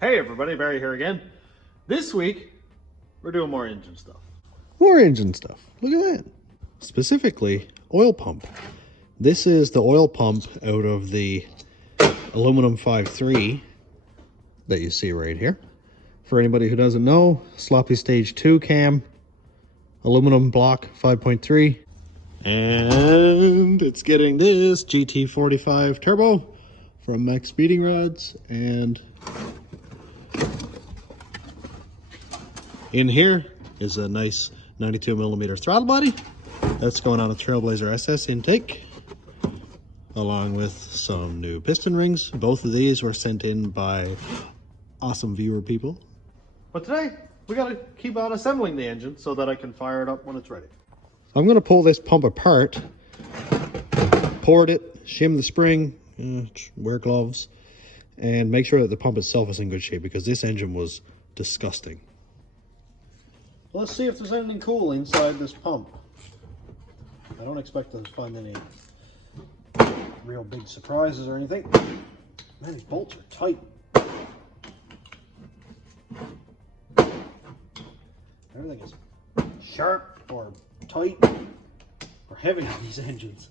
Hey everybody, Barry here again. This week, we're doing more engine stuff. More engine stuff. Look at that. Specifically, oil pump. This is the oil pump out of the aluminum 5.3 that you see right here. For anybody who doesn't know, sloppy stage 2 cam, aluminum block 5.3. And it's getting this GT45 turbo from Max Speeding Rods, and in here is a nice 92mm throttle body. That's going on a Trailblazer SS intake, along with some new piston rings. Both of these were sent in by awesome viewer people. But today, we gotta keep on assembling the engine so that I can fire it up when it's ready. So I'm gonna pull this pump apart, port it, shim the spring, wear gloves, and make sure that the pump itself is in good shape, because this engine was disgusting. Let's see if there's anything cool inside this pump. I don't expect to find any real big surprises or anything. Man, these bolts are tight. Everything is sharp or tight or heavy on these engines.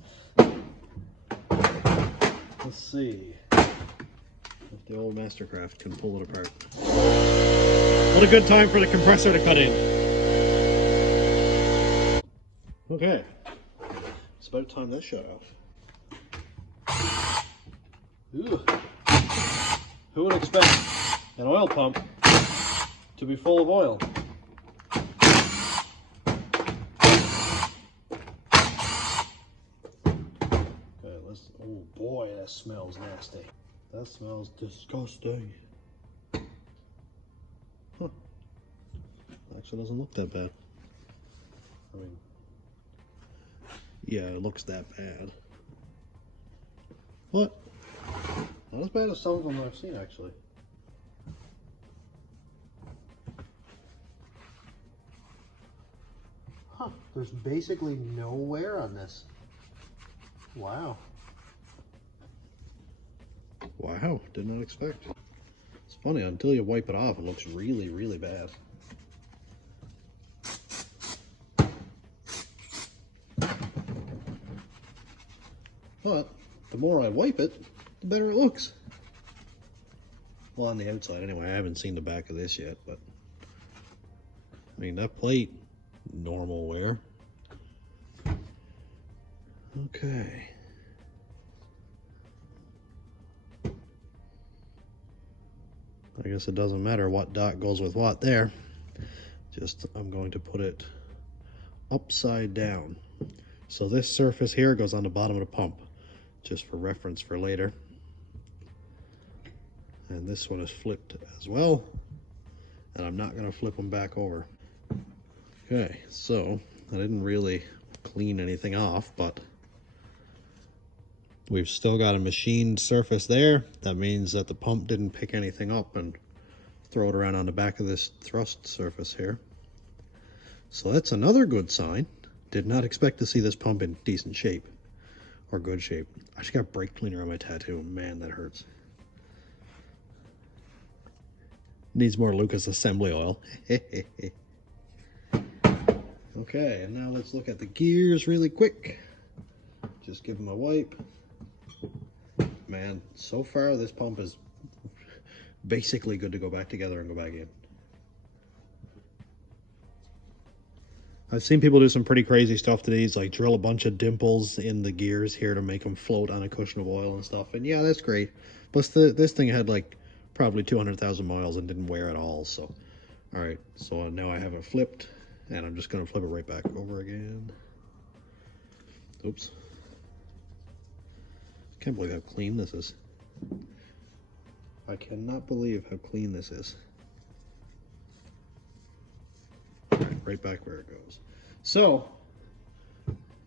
Let's see if the old Mastercraft can pull it apart. What a good time for the compressor to cut in. Okay, it's about time that shut off. Ooh. Who would expect an oil pump to be full of oil? Okay, let's, oh boy, that smells nasty. That smells disgusting. Huh. Actually doesn't look that bad. I mean, yeah, it looks that bad. What? Not as bad as some of them I've seen, actually. Huh, there's basically no wear on this. Wow. Wow, did not expect. It's funny, until you wipe it off, it looks really, really bad. But the more I wipe it, the better it looks. Well, on the outside anyway. I haven't seen the back of this yet, but I mean, that plate, normal wear. Okay. I guess it doesn't matter what dot goes with what there. Just, I'm going to put it upside down. So this surface here goes on the bottom of the pump, just for reference for later. And this one is flipped as well, and I'm not going to flip them back over. Okay, so I didn't really clean anything off, but we've still got a machined surface there. That means that the pump didn't pick anything up and throw it around on the back of this thrust surface here. So that's another good sign. Did not expect to see this pump in decent shape, or good shape. I just got brake cleaner on my tattoo. Man, that hurts. Needs more Lucas assembly oil. Okay, and now let's look at the gears really quick. Just give them a wipe. Man, so far this pump is basically good to go back together and go back in. I've seen people do some pretty crazy stuff to these, like drill a bunch of dimples in the gears here to make them float on a cushion of oil and stuff. And yeah, that's great. Plus this thing had like probably 200,000 miles and didn't wear at all. So, all right. So now I have it flipped, and I'm just going to flip it right back over again. Oops. Can't believe how clean this is. I cannot believe how clean this is. Right back where it goes. So,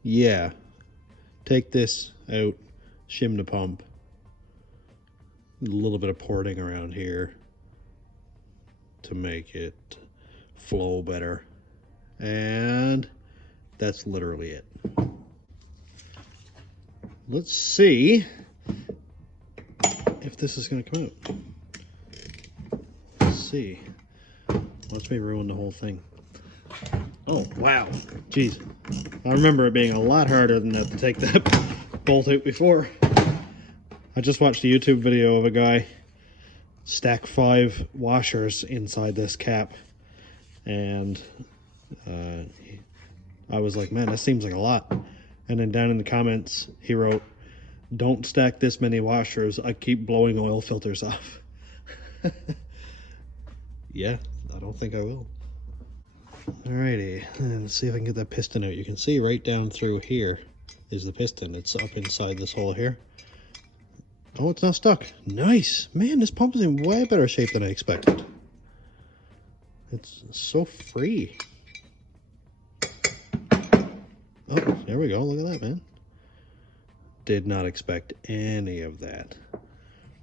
yeah, take this out, shim the pump, a little bit of porting around here to make it flow better, and that's literally it. Let's see if this is going to come out. see. Watch me ruin the whole thing. Oh, wow. Jeez. I remember it being a lot harder than that to take that bolt out before. I just watched a YouTube video of a guy stack 5 washers inside this cap. And I was like, man, that seems like a lot. And then down in the comments, he wrote, don't stack this many washers. I keep blowing oil filters off. Yeah, I don't think I will. Alrighty, let's see if I can get that piston out. You can see right down through here is the piston. It's up inside this hole here. Oh, it's not stuck. Nice. Man, this pump is in way better shape than I expected. It's so free. Oh, there we go. Look at that, man. Did not expect any of that.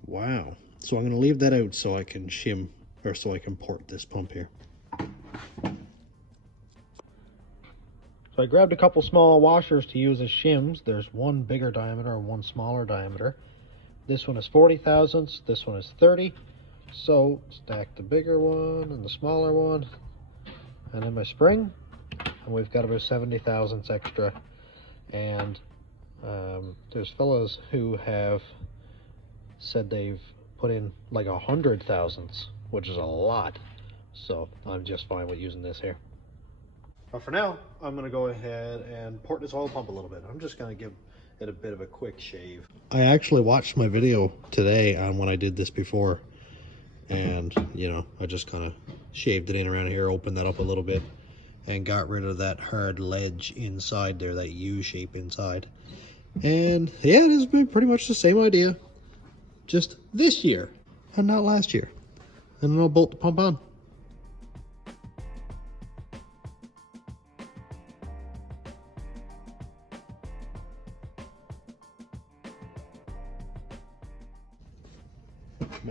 Wow. So I'm going to leave that out so I can shim, or so I can port this pump here. So I grabbed a couple small washers to use as shims. There's one bigger diameter and one smaller diameter. This one is 40 thousandths, this one is 30. So stack the bigger one and the smaller one, and then my spring, and we've got about 70 thousandths extra. And there's fellows who have said they've put in like 100 thousandths, which is a lot. So I'm just fine with using this here. But for now, I'm going to go ahead and port this oil pump a little bit. I'm just going to give it a bit of a quick shave. I actually watched my video today on when I did this before, and you know, I just kind of shaved it in around here, opened that up a little bit, and got rid of that hard ledge inside there, that U shape inside. And yeah, it has been pretty much the same idea, just this year and not last year. And then I'll bolt the pump on.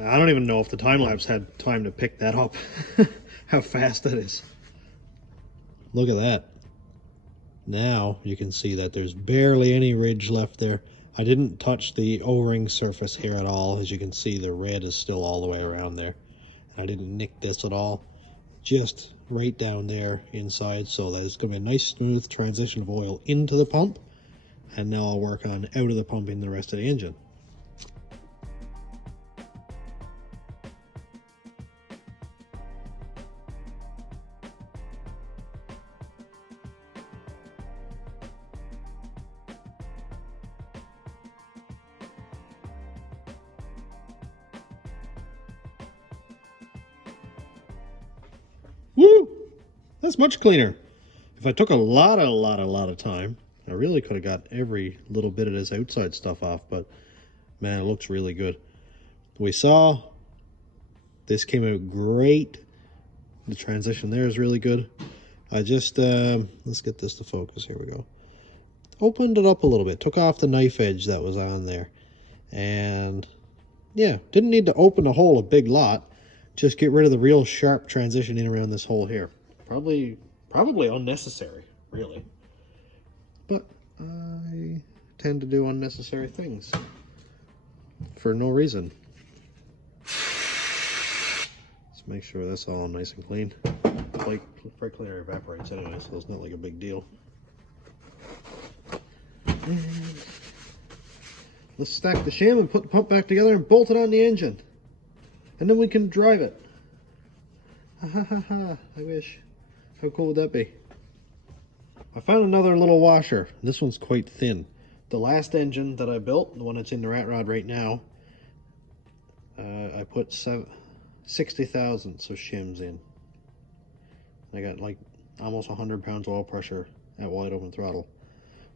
I don't even know if the time-lapse had time to pick that up. How fast that is. Look at that. Now you can see that there's barely any ridge left there. I didn't touch the O-ring surface here at all. As you can see, the red is still all the way around there. I didn't nick this at all. Just right down there inside, so that it's going to be a nice smooth transition of oil into the pump. And now I'll work on out of the pumping the rest of the engine. Woo! That's much cleaner. If I took a lot of time, I really could have got every little bit of this outside stuff off, but man, it looks really good. We saw this came out great. The transition there is really good. I just, let's get this to focus. Here we go. Opened it up a little bit, took off the knife edge that was on there. And yeah, didn't need to open the hole a big lot. Just get rid of the real sharp transition in around this hole here. Probably unnecessary, really. But I tend to do unnecessary things for no reason. Let's make sure that's all nice and clean. Brake cleaner evaporates anyway, so it's not like a big deal. And let's stack the shim and put the pump back together and bolt it on the engine. And then we can drive it. Ha ha ha ha, I wish. How cool would that be? I found another little washer. This one's quite thin. The last engine that I built, the one that's in the rat rod right now, I put 60 thousandths of shims in. I got like almost 100 pounds oil pressure at wide open throttle.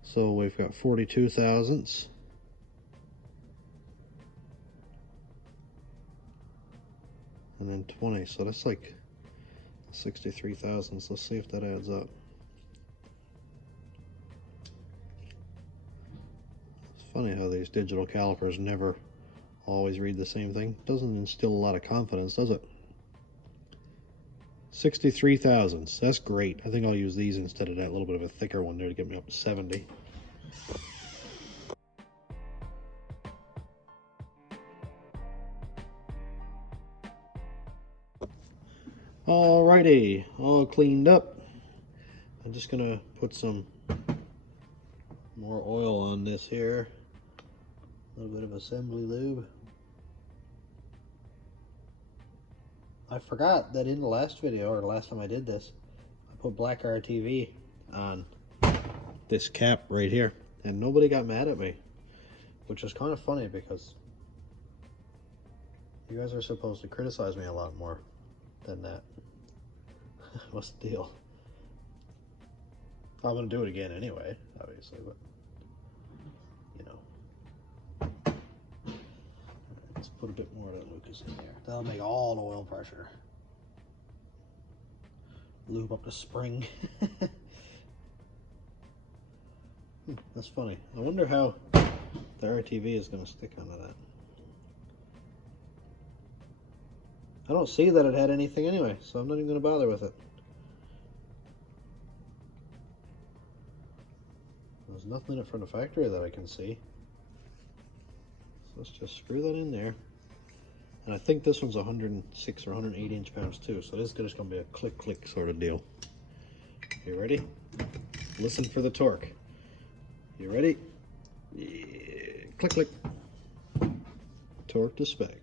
So we've got 42 thousandths. And then 20, so that's like 63 thousandths. Let's see if that adds up. It's funny how these digital calipers never always read the same thing. Doesn't instill a lot of confidence, does it? 63 thousandths. That's great. I think I'll use these instead of that little bit of a thicker one there to get me up to 70. Alrighty, all cleaned up. I'm just gonna put some more oil on this here. A little bit of assembly lube. I forgot that in the last video, or the last time I did this, I put black RTV on this cap right here, and nobody got mad at me, which is kind of funny because you guys are supposed to criticize me a lot more than that. What's the deal? I'm gonna do it again anyway, obviously, but you know. Let's put a bit more of that Lucas in there. That'll make all the oil pressure. Lube up the spring. That's funny. I wonder how the RTV is gonna stick onto that. I don't see that it had anything anyway, so I'm not even gonna bother with it. There's nothing in it from the factory that I can see. So let's just screw that in there. And I think this one's 106 or 108 inch-pounds too, so this is just gonna be a click-click sort of deal. You ready? Listen for the torque. You ready? Yeah. Click, click. Torque to spec.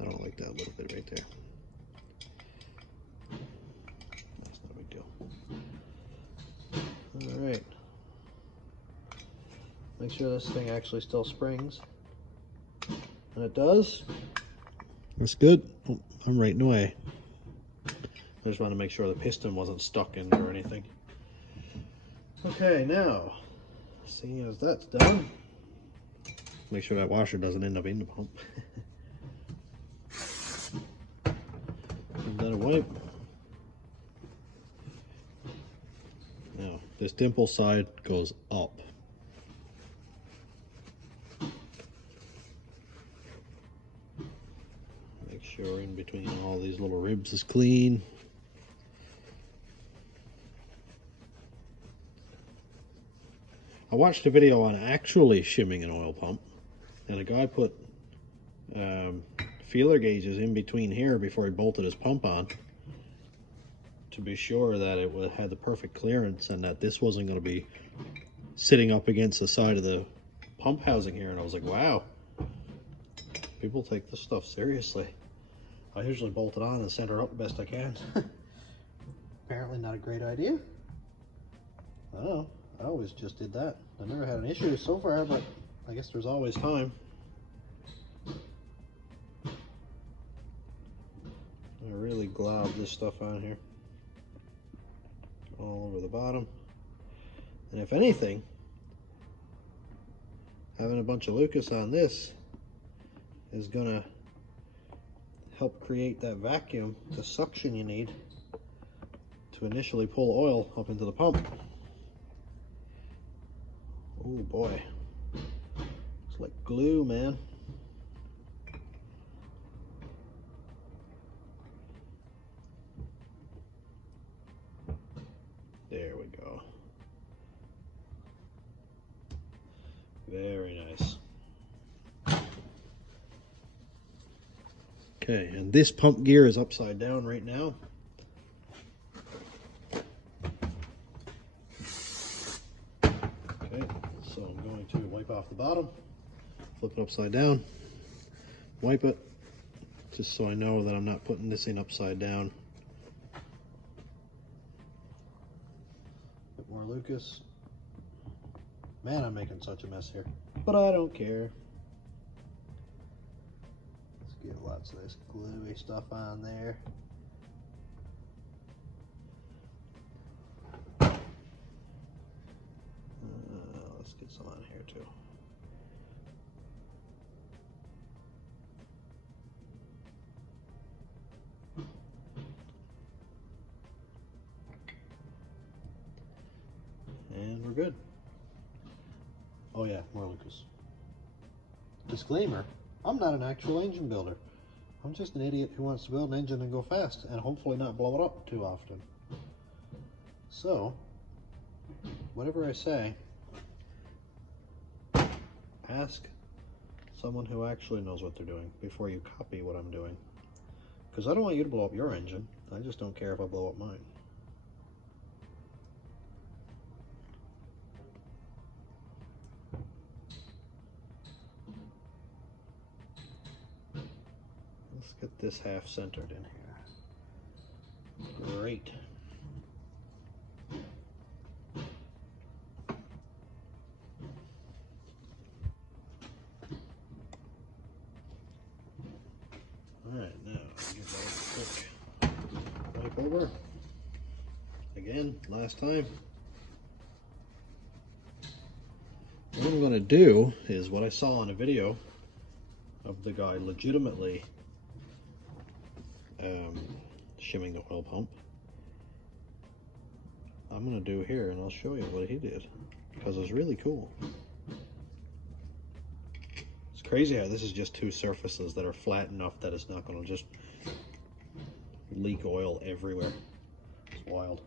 I don't like that little bit right there. That's not a big deal. Alright. Make sure this thing actually still springs. And it does. That's good. Oh, I'm right in the way. I just want to make sure the piston wasn't stuck in there or anything. Okay, now, seeing as that's done, make sure that washer doesn't end up in the pump. Give that a wipe. Now, this dimple side goes up. Make sure in between all these little ribs is clean. I watched a video on actually shimming an oil pump, and a guy put feeler gauges in between here before he bolted his pump on to be sure that it had the perfect clearance and that this wasn't going to be sitting up against the side of the pump housing here. And I was like, wow, people take this stuff seriously. I usually bolt it on and center up the best I can. Apparently not a great idea. I don't know. I always just did that. I never had an issue so far, but I guess there's always time. I really glob this stuff on here. All over the bottom. And if anything, having a bunch of Lucas on this is gonna help create that vacuum, the suction you need to initially pull oil up into the pump. Oh boy, it's like glue, man. There we go. Very nice. Okay, and this pump gear is upside down right now. Okay, so I'm going to wipe off the bottom, flip it upside down, wipe it, just so I know that I'm not putting this in upside down. Bit more Lucas. Man, I'm making such a mess here, but I don't care. Let's get lots of this gluey stuff on there. Let's get some on here too. And we're good. Oh yeah, more Lucas. Disclaimer, I'm not an actual engine builder. I'm just an idiot who wants to build an engine and go fast and hopefully not blow it up too often. So, whatever I say, ask someone who actually knows what they're doing before you copy what I'm doing. Because I don't want you to blow up your engine. I just don't care if I blow up mine. Let's get this half centered in here. Great. Alright, now give that a quick wipe over. Again, last time. What I'm going to do is what I saw on a video of the guy legitimately shimming the oil pump. I'm going to do here, and I'll show you what he did, because it's really cool. It's crazy how this is just two surfaces that are flat enough that it's not going to just leak oil everywhere. It's wild.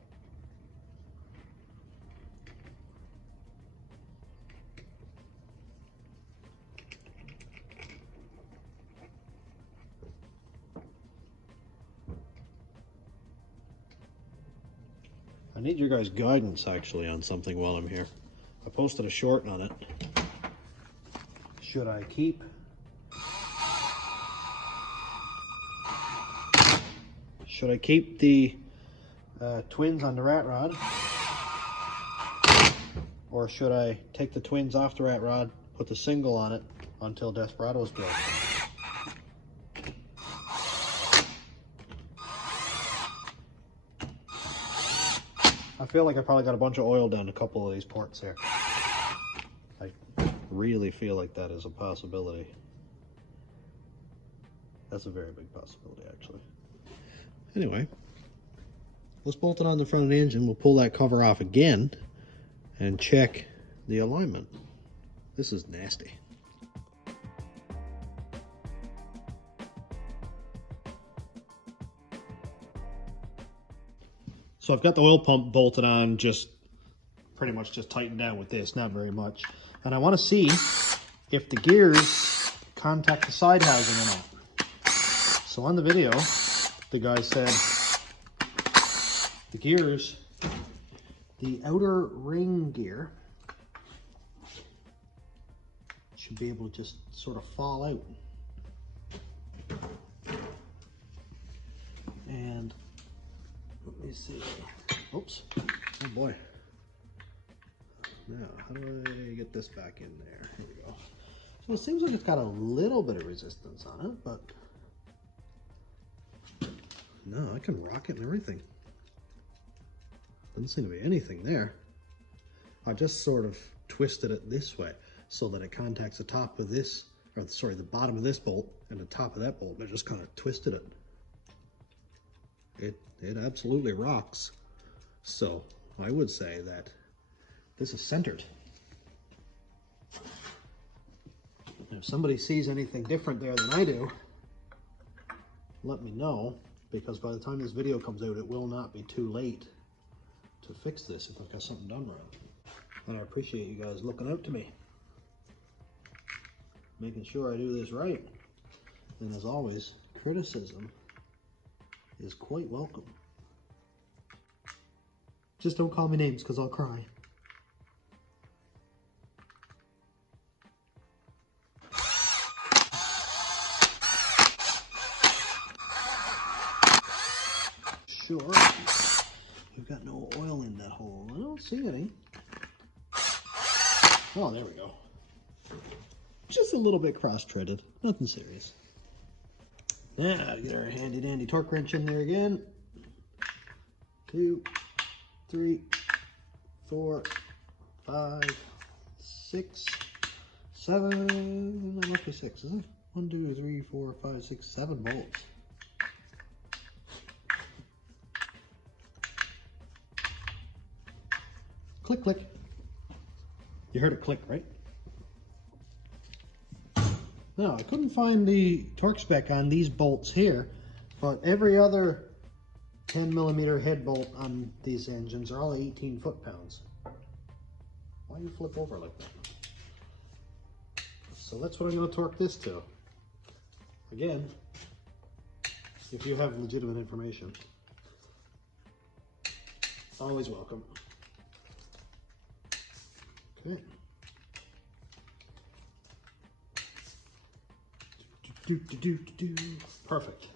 I need your guys' guidance actually on something while I'm here. I posted a short on it. Should I keep the twins on the rat rod, or should I take the twins off the rat rod, put the single on it until Desperado's built? I feel like I probably got a bunch of oil down a couple of these ports here. I really feel like that is a possibility. That's a very big possibility, actually. Anyway, let's bolt it on the front of the engine. We'll pull that cover off again and check the alignment. This is nasty. So I've got the oil pump bolted on, just pretty much just tightened down with this, not very much. And I want to see if the gears contact the side housing or not. So on the video, the guy said the gears, the outer ring gear should be able to just sort of fall out. And let me see. Oops. Oh boy. Now, how do I get this back in there? Here we go. So it seems like it's got a little bit of resistance on it, but no, I can rock it and everything. Doesn't seem to be anything there. I just sort of twisted it this way so that it contacts the top of this, or sorry, the bottom of this bolt and the top of that bolt. I just kind of twisted it. It absolutely rocks. So I would say that this is centered. If somebody sees anything different there than I do, let me know, because by the time this video comes out, it will not be too late to fix this if I've got something done wrong. And I appreciate you guys looking out to me, making sure I do this right. And as always, criticism is quite welcome. Just don't call me names, because I'll cry. Sure, you've got no oil in that hole. I don't see any. Oh, there we go. Just a little bit cross-threaded, nothing serious. Now, get our handy dandy torque wrench in there again. 2, 3, 4, 5, 6, 7. I'm up to 6, is it? 1, 2, 3, 4, 5, 6, 7 bolts. Click, click. You heard it click, right? Now, I couldn't find the torque spec on these bolts here, but every other 10mm head bolt on these engines are all 18 foot-pounds. Why do you flip over like that? So that's what I'm going to torque this to. Again, if you have legitimate information. Always welcome. Okay. Perfect.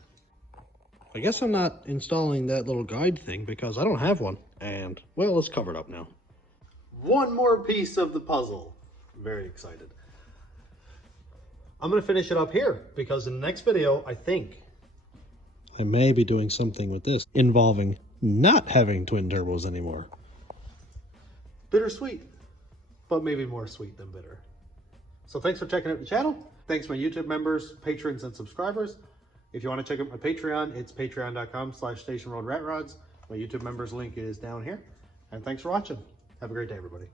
I guess I'm not installing that little guide thing because I don't have one. And, well, it's covered up now. One more piece of the puzzle. Very excited. I'm going to finish it up here because in the next video, I think I may be doing something with this involving not having twin turbos anymore. Bittersweet, but maybe more sweet than bitter. So thanks for checking out the channel. Thanks my YouTube members, patrons, and subscribers. If you want to check out my Patreon, it's patreon.com/stationroadratrods. My YouTube members link is down here. And thanks for watching. Have a great day, everybody.